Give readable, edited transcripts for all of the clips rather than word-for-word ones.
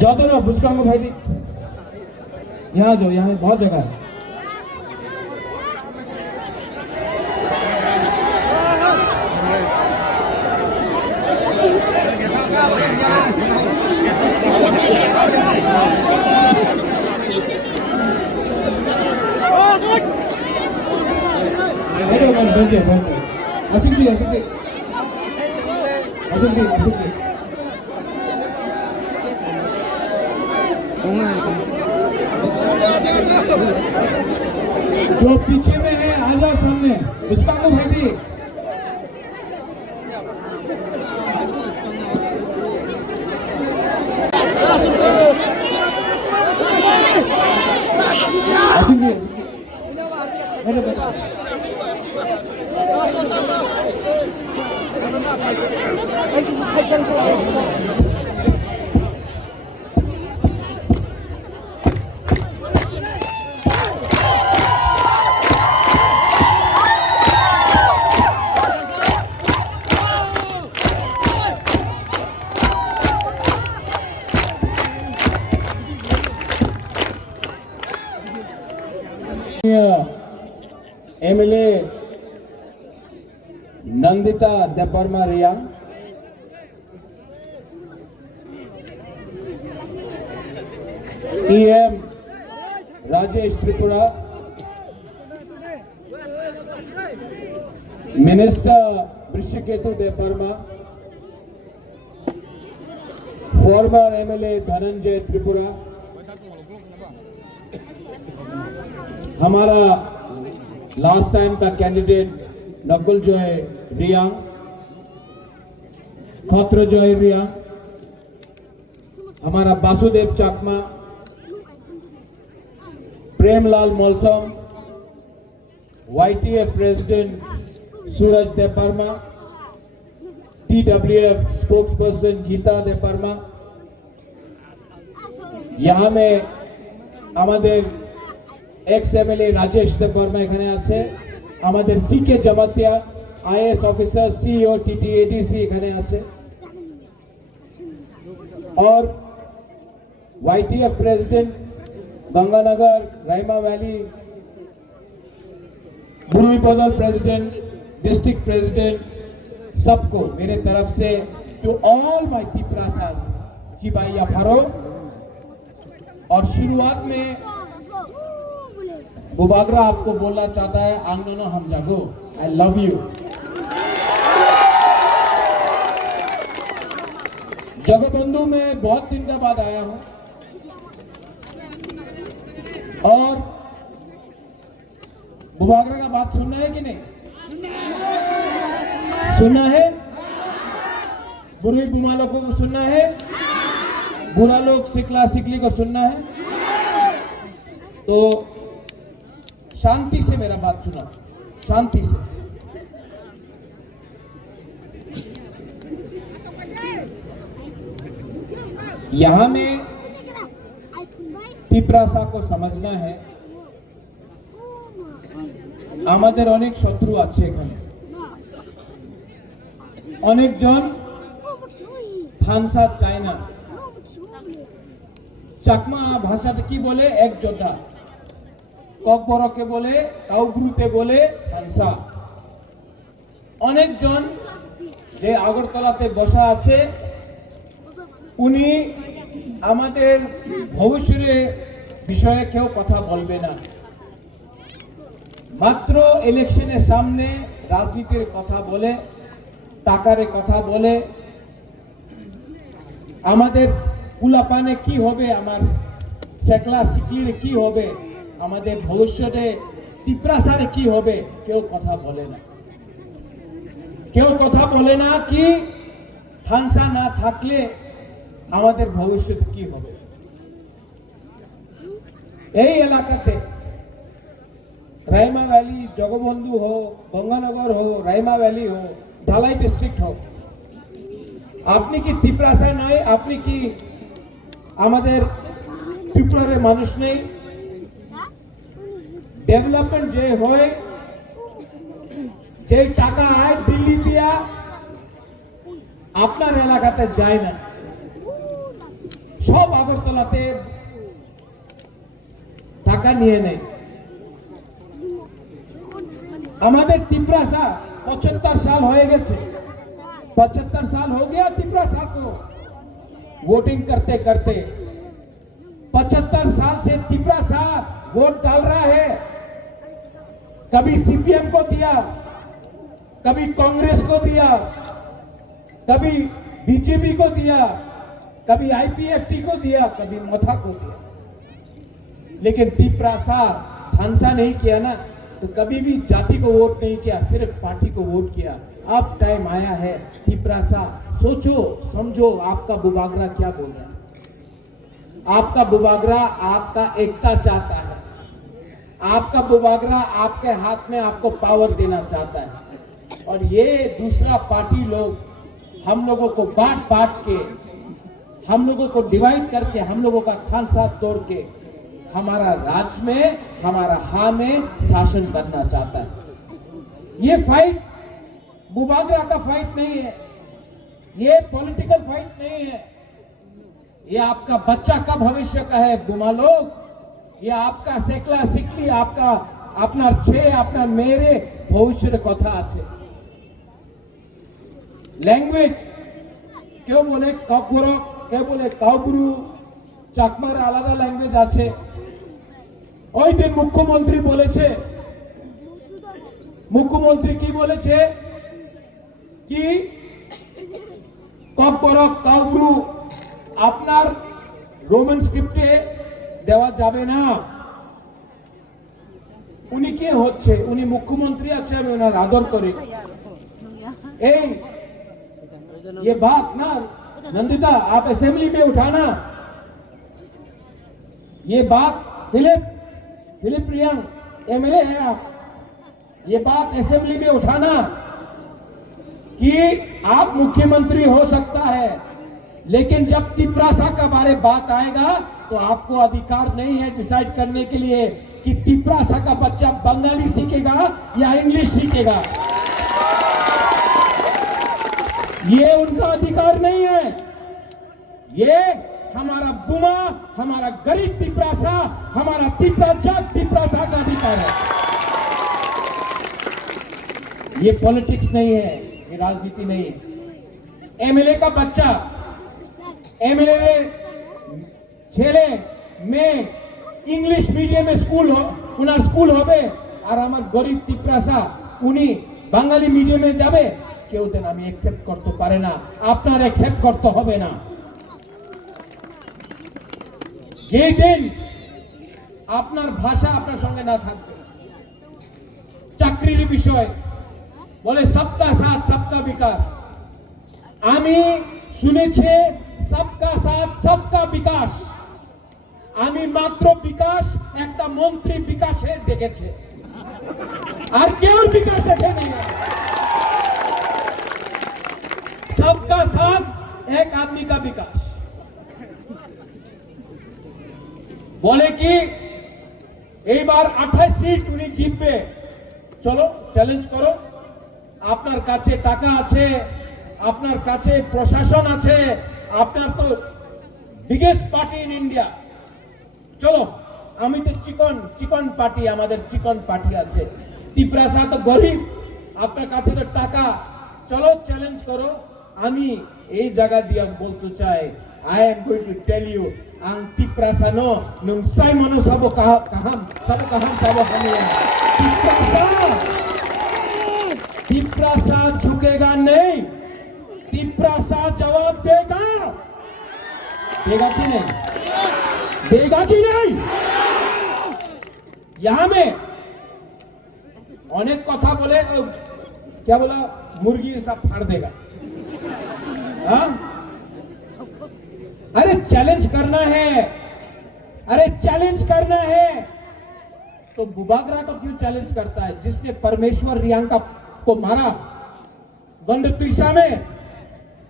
जाओ तो ना बुस्कांगो भाई दी यहाँ जाओ, यहाँ बहुत जगह है। जो पीछे में है आजा सामने उसका को भाई the MLA Nandita Debbarma Riya, EM Rajesh Tripura, minister Vrishiketu Debbarma, former MLA Dhananjay Tripura, हमारा लास्ट टाइम का कैंडिडेट नकुल जॉय रिया, खत्र जॉय रिया, हमारा Vasudev Chakma, Premlal Maulsam, YTF president Suraj Debbarma, TWF spokesperson Geeta Debbarma, यहाँ में हमारे एक्स एमएलए राजेश देपरमा एखाने आछे, हमारे CK Jamatia IAS officer CEO TTADC एखाने आछे, और YTF president Ganganagar Raima valley, बुरुईपदल प्रेसिडेंट, डिस्ट्रिक्ट प्रेसिडेंट, सबको मेरे तरफ से टू ऑल माय तिप्रासास शिवाया फारो। और शुरुआत में बुबागरा आपको बोलना चाहता है, आंगनो हम जागो, आई लव यू। जगबंधु में बहुत दिन के बाद आया हूं और बुबागरा का बात सुनना है कि नहीं सुनना है? बुरी बुमा लोगों को सुनना है, बुरा लोग सिकला सिकली को सुनना है, तो शांति से मेरा बात सुना, शांति से। यहां में तिप्रासा को समझना है, আমাদের অনেক শত্রু আছে এখানে, অনেকজন থানসা চায় না। চাকমা ভাষাতে কি বলে? এক যোদ্ধা। ককবরকে বলে, কাউগ্রুতে বলে থানসা। অনেকজন যে আগরতলাতে বসা আছে উনি আমাদের ভবিষ্যতের বিষয়ে কেউ কথা বলবে না, মাত্র ইলেকশনের সামনে রাজনীতির কথা বলে, টাকারে কথা বলে, আমাদের পুলাপানে কি হবে, আমার শেখলা সিকলির কি হবে, আমাদের ভবিষ্যতে তিপ্রাসারে কি হবে, কেউ কথা বলে না। কেউ কথা বলে না কি থানসা না থাকলে আমাদের ভবিষ্যতে কি হবে। এই এলাকাতে राइमा वैली, जगबंधु हो, गंगानगर हो, राइमा वैली हो, ढालाई डिस्ट्रिक्ट हो, आपनी की तिप्रासा नय, आपनी की आमादेर त्रिपुरार मानुष नहीं। डेवलपमेंट जे होय, जे टाका आय दिल्ली दिया आपनार एलाकाते जाय ना, सब আগরতলাতে টাকা নিয়ে নেয়। আমাদের तिपरासा 75 साल हो गए, 75 साल हो गया तिपरासा को वोटिंग करते करते। 75 साल से तिपरासा वोट डाल रहा है। कभी सीपीएम को दिया, कभी कांग्रेस को दिया, कभी बीजेपी को दिया, कभी आईपीएफटी को दिया, कभी मथा को दिया, लेकिन तिपरासा ठानसा नहीं किया ना, तो कभी भी जाति को वोट नहीं किया, सिर्फ पार्टी को वोट किया। अब टाइम आया है तिपरासा, सोचो समझो आपका बुबागरा क्या बोल रहा है। आपका बुबागरा आपका एकता चाहता है, आपका बुबागरा आपके हाथ में आपको पावर देना चाहता है। और ये दूसरा पार्टी लोग हम लोगों को बांट बांट के, हम लोगों को डिवाइड करके, हम लोगों का ठानसा तोड़ के हमारा राज्य में, हमारा हाँ में शासन करना चाहता है। ये फाइट बुबागरा का फाइट नहीं है, ये पॉलिटिकल फाइट नहीं है, ये आपका बच्चा का भविष्य का है बुमा लोग। ये आपका सेकला सिकली, आपका अपना छे अपना मेरे भविष्य कथा আছে। लैंग्वेज क्यों बोले ककबरक, क्यों बोले काउब्रु, চাকমার আলাদা ল্যাঙ্গুয়েজ আছে। ওই দিন মুখ্যমন্ত্রী বলেছে, মুখ্যমন্ত্রী কি বলেছে কি ককবরক কাউব্রু আপনার রোমান স্ক্রিপ্টে দেওয়া যাবে না। উনি কে হচ্ছে? উনি মুখ্যমন্ত্রী আছে, আমি ওনার আদর করি। এই ये बात ना नंदिता आप असेंबली में उठाना, ये बात फिलिप रियांग एमएलए है आप, ये बात असेंबली में उठाना कि आप मुख्यमंत्री हो सकता है, लेकिन जब तिपरासा का बारे बात आएगा तो आपको अधिकार नहीं है डिसाइड करने के लिए कि तिपरासा का बच्चा बंगाली सीखेगा या इंग्लिश सीखेगा। ये उनका अधिकार नहीं है, ये हमारा बुमा, हमारा गरीब तिपरासा, हमारा तिपरासा का अधिकार है। ये पॉलिटिक्स नहीं है, ये राजनीति नहीं है। एमएलए का बच्चा, एमएलए ছেলে মেয়ে इंग्लिश मीडियम स्कूल हो, उनार स्कूल होबे, और हमार गरीब तिपरासा उनी बांगाली मीडियमे जाबे, কেউ দেন আমি অ্যাকসেপ্ট করতে পারে না, আপনার অ্যাকসেপ্ট করতে হবে না। যে দিন আপনার ভাষা আপনার সঙ্গে না থাকবে, চাকরির বিষয় বলে সবকা সাথ সবকা বিকাশ, আমি শুনেছি সবকা সাথ সবকা বিকাশ, আমি মাত্র বিকাশ একটা মন্ত্রী বিকাশে দেখেছে, আর কেউ বিকাশ দেখেনি। सबका साथ एक आदमी का विकास बोले कि এই বার 28 সিট উনি জিতবে, চলো চ্যালেঞ্জ করো, আপনার কাছে টাকা আছে, আপনার কাছে প্রশাসন আছে, আপনার তো বিগেস্ট পার্টি ইন ইন্ডিয়া, চলো আমি তো চিকন পার্টি, আমাদের চিকন পার্টি আছে, তিপরাসা তো গরিব, আপনার কাছে তো টাকা, চলো চ্যালেঞ্জ করো। আমি এই জায়গা দিয়ে বলতে চাই, I am going to tell you আং তিপরাসানো নং সাইমনো সাবো কাহাম সাবো হামিয়া तिपरासा झुकेगा नहीं, तिपरासा जवाब देगा, देगा कि नहीं, देगा कि नहीं। यहां में अनेक कथा बोले, क्या बोला, मुर्गी सब फाड़ देगा। हाँ? अरे चैलेंज करना है, अरे चैलेंज करना है तो बुबागरा को क्यों चैलेंज करता है? जिसने परमेश्वर रियांका को मारा गंडतीसा में,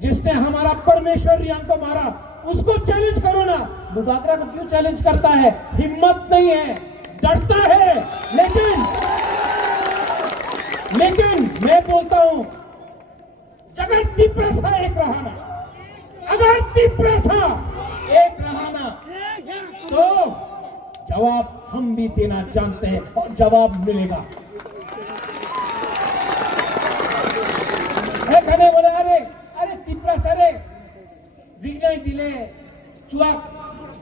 जिसने हमारा परमेश्वर रियांग को मारा, उसको चैलेंज करो ना। बुबागरा को क्यों चैलेंज करता है? हिम्मत नहीं है, डरता है। लेकिन मैं बोलता हूं, अगर तिपरासा एक रहा ना, अगर तिपरासा एक रहा ना तो जवाब हम भी देना जानते हैं और जवाब मिलेगा। এখানে বলে আরে আরে তিপ্রা সারে বিজয় দিলে চুয়াক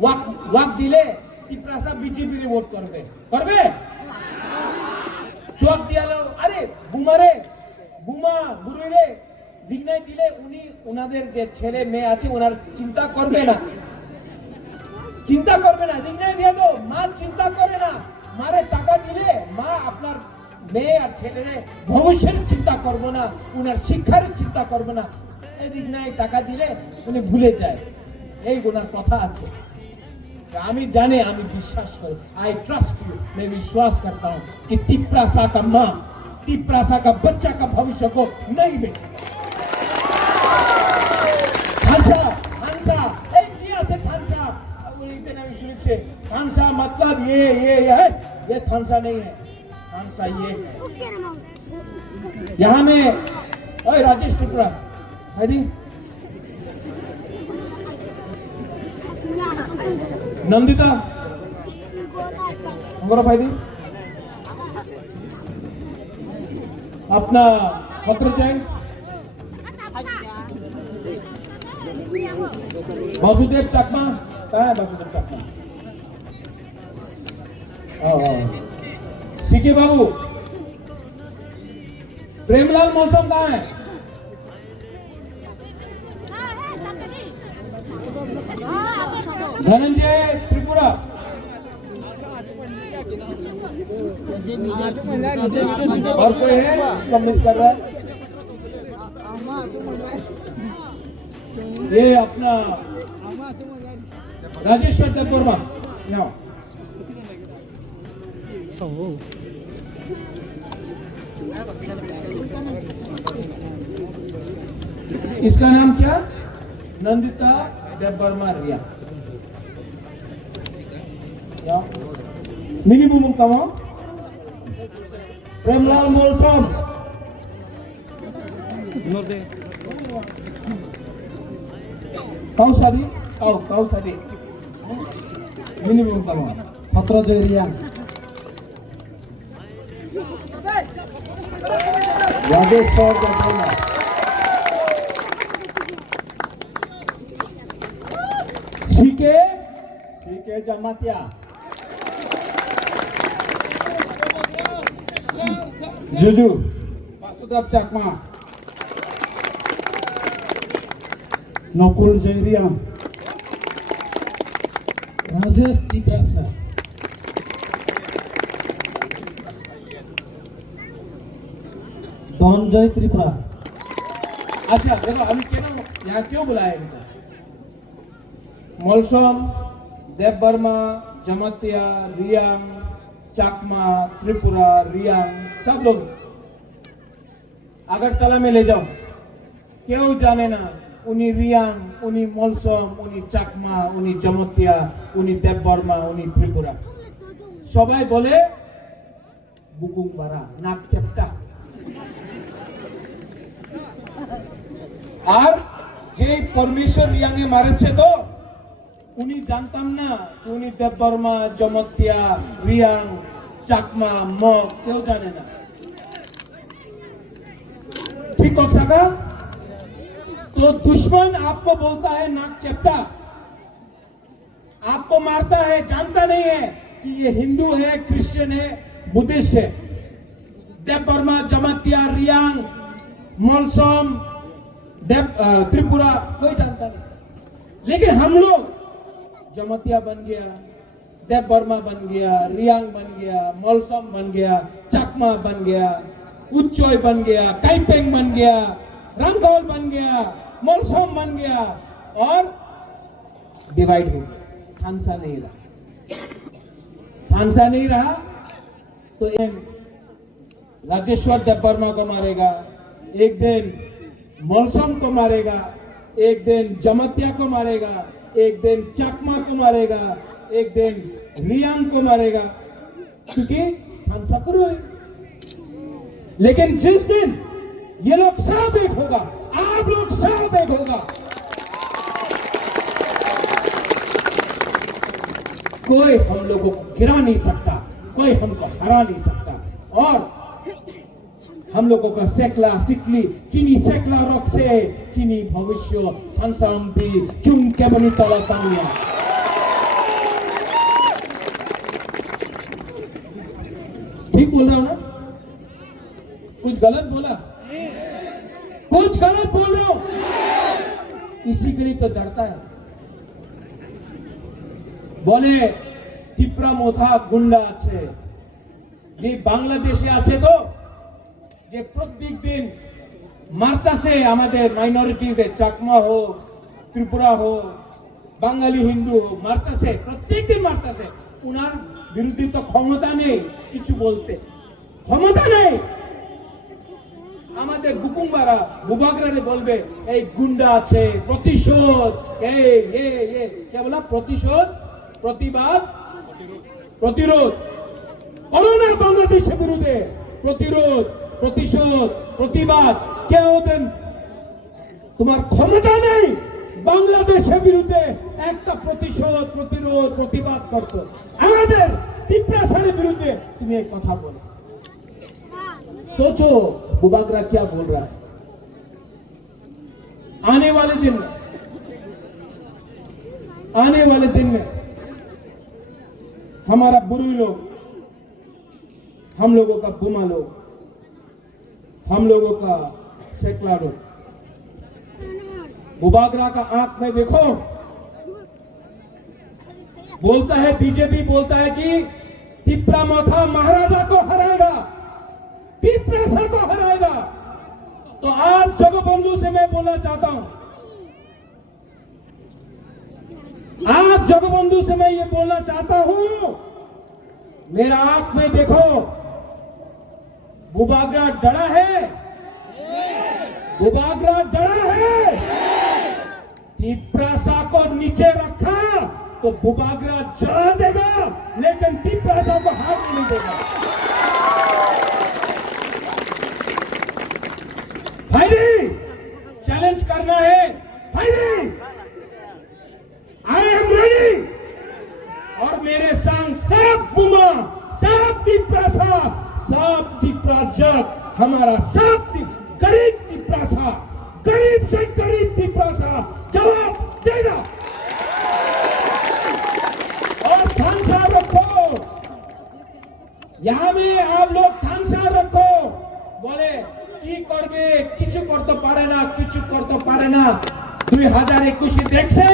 ওয়াক ওয়াক দিলে তিপ্রা সা বিজেপি রে ভোট করবে করবে চুয়াক দিয়ালো আরে বুমারে বুমা বুড়িরে বিজয় দিলে উনি ওনাদের যে ছেলে মেয়ে আছে ওনার চিন্তা করবে না বিজয় দিয়ে দাও মা চিন্তা করে না মারে টাকা দিলে মা আপনার মেয়ে আর ছেলেরে ভবিষ্যের চিন্তা করবো না উনার শিক্ষার চিন্তা করবো না এদিক নাই টাকা দিলে উনি ভুলে যায় এই ওনার কথা আছে আমি জানি আমি বিশ্বাস করি आई ट्रस्ट यू मैं विश्वास करता हूं कि तिप्रासा का मां तिप्रासा का बच्चा का भविष्य को नहीं बेचेगा थानसा थानसा एक दिया से थानसा इतने विश्वास से थानसा मतलब ये है ये थानसा नहीं है थानसा ये यहाँ में ओए राजेश त्रिपुरा है नंदिता हमारा भाई दी अपना पत्र चाहिए वासुदेव चकमा कहाँ है वासुदेव चकमा सीके बाबू प्रेमलाल मौसम कहाँ है धनंजय त्रिपुरा और कोई है कम मिस कर रहा है ये अपना राजेश्वर दत्तवर्मा यहाँ इसका नाम क्या नंदिता देवबर्मा रिया मिनिमम कमा प्रेमलाल मोलसम कौ शादी कौ शादी मिनिमम कमा पत्र जरिया राजेश्वर दत्तवर्मा सीके जमातिया जुजू वासुदेव चकमा नकुल जैरिया राजेश तिप्रासा धनंजय त्रिपुरा अच्छा देखो हम यहाँ क्यों बुलाए इनको मोलसम देवबर्मा जमातिया रियांग चाकमा त्रिपुरा रियांग सब लोग अगरतला में ले जाओ क्यों जाने ना उन्हीं रियांग उन्हीं मोलसम उन्हीं चाकमा उन्हीं जमातिया उन्हीं देवबर्मा उन्हीं त्रिपुरा सबाई बोले बुकुंग बारा नाक चपटा और जे परमेश्वर रियांगे मारे छे तो उन्हीं जानता ना कि उन्हीं देवबर्मा जमातिया रियांग चाकमा मग क्यों जाने ना ठीक हो सका तो दुश्मन आपको बोलता है नाक चपटा आपको मारता है जानता नहीं है कि ये हिंदू है क्रिश्चियन है बुद्धिस्ट है देवबर्मा जमातिया रियांग मोलसम त्रिपुरा कोई जानता नहीं लेकिन हम लोग जमातिया बन गया देवबर्मा बन गया रियांग बन गया मोलसम बन गया चाकमा बन गया उच्चोय बन गया काइपेंग बन गया रंगौल बन गया मोलसम बन गया और डिवाइड हो गया थानसा नहीं रहा तो राजेश्वर देवबर्मा को मारेगा एक दिन मोलसम को मारेगा एक दिन जमातिया को मारेगा एक दिन चकमा को मारेगा एक दिन रियांग को मारेगा क्योंकि थानसा करो है लेकिन जिस दिन ये लोग सब एक होगा आप लोग सब एक होगा कोई हम लोगों को गिरा नहीं सकता, कोई हमको हरा नहीं सकता। और हम लोगों का सेकला सिकली चीनी सेकला रॉक से चीनी भविष्य थानसाम्पी चुम केमनी तला तांगिया। ठीक बोल रहा हूं ना? कुछ गलत बोला? कुछ गलत बोल रहा हूं? किसी के लिए तो डरता है। बोले टिप्रा मोथा गुंडा আছে যে বাংলাদেশে আছে তো যে প্রত্যেক দিন মারতাছে আমাদের মাইনরিটিজে চাকমা হোক ত্রিপুরা হোক বাঙালি হিন্দু হোক মারতাছে প্রত্যেক দিন মারতাছে উনার বিরুদ্ধে তো ক্ষমতা নেই কিছু বলতে ক্ষমতা নেই আমাদের বুকুমবারা বুবাগরারে বলবে এই গুন্ডা আছে প্রতিশোধ এই কে বলা প্রতিশোধ প্রতিবাদ প্রতিরোধ করোনা বাংলাদেশের বিরুদ্ধে প্রতিরোধ প্রতিশোধ প্রতিবাদ কেউ দেন তোমার ক্ষমতা নেই বাংলাদেশের বিরুদ্ধে একটা প্রতিশোধ প্রতিরোধ প্রতিবাদ করতে আমাদের টিপ্রাসারের বিরুদ্ধে তুমি এই কথা বলো सोचो बुबागरा क्या बोल रहा है आने वाले दिन में हमारा बुरी लोग हम लोगों का बुमा लोग हम लोगों का सेकला लोग बुबागरा का आंख में देखो बोलता है बीजेपी बोलता है कि टिप्रा मोथा महाराजा को हराएगा टिप्रासा को हराएगा तो आज जगबंधु से मैं बोलना चाहता हूं आज जगबंधु से मैं ये बोलना चाहता हूं मेरा आंख में देखो बुबागरा डरा है बुबागरा डरा है टिप्रासा को नीचे रखा तो बुबागरा जला देगा लेकिन टिप्रासा को हाथ नहीं देगा भाई चैलेंज करना है भाई आई एम रेडी और मेरे संग सब बुमा सब टिप्रासा सब टिप्राजक हमारा सब गरीब टिप्रासा गरीब से गरीब टिप्रासा जवाब देगा और थानसा रखो यहां में आप लोग थानसा रखो बोले কি করবে কিছু করতে পারে না কিছু করতে পারে না 2021 দেখছে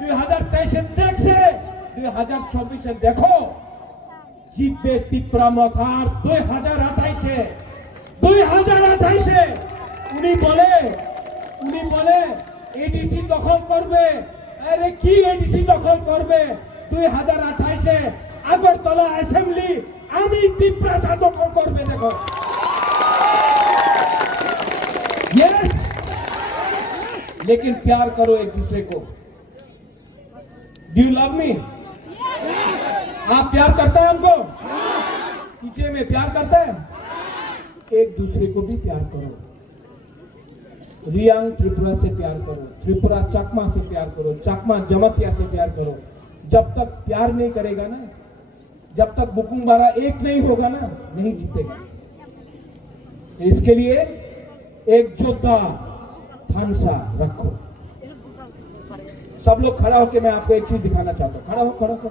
2023 দেখছে 2024 দেখো জিতবে ত্রিপুরা মথার 2028 উনি বলে এডিসি দখল করবে আরে কি এডিসি দখল করবে 2028 আগরতলা অ্যাসেম্বলি আমি ত্রিপুরা দখল করবে দেখো यस लेकिन प्यार करो एक दूसरे को डू यू लव मी आप प्यार करता है हमको पीछे में प्यार करता है एक दूसरे को भी प्यार करो रियांग त्रिपुरा से प्यार करो त्रिपुरा चकमा से प्यार करो चकमा जमतिया से प्यार करो जब तक प्यार नहीं करेगा ना जब तक बुकुमबारा एक नहीं होगा ना नहीं जीतेगा इसके लिए एक योद्धा थानसा रखो सब लोग खड़ा होकर मैं आपको एक चीज दिखाना चाहता हूं खड़ा हो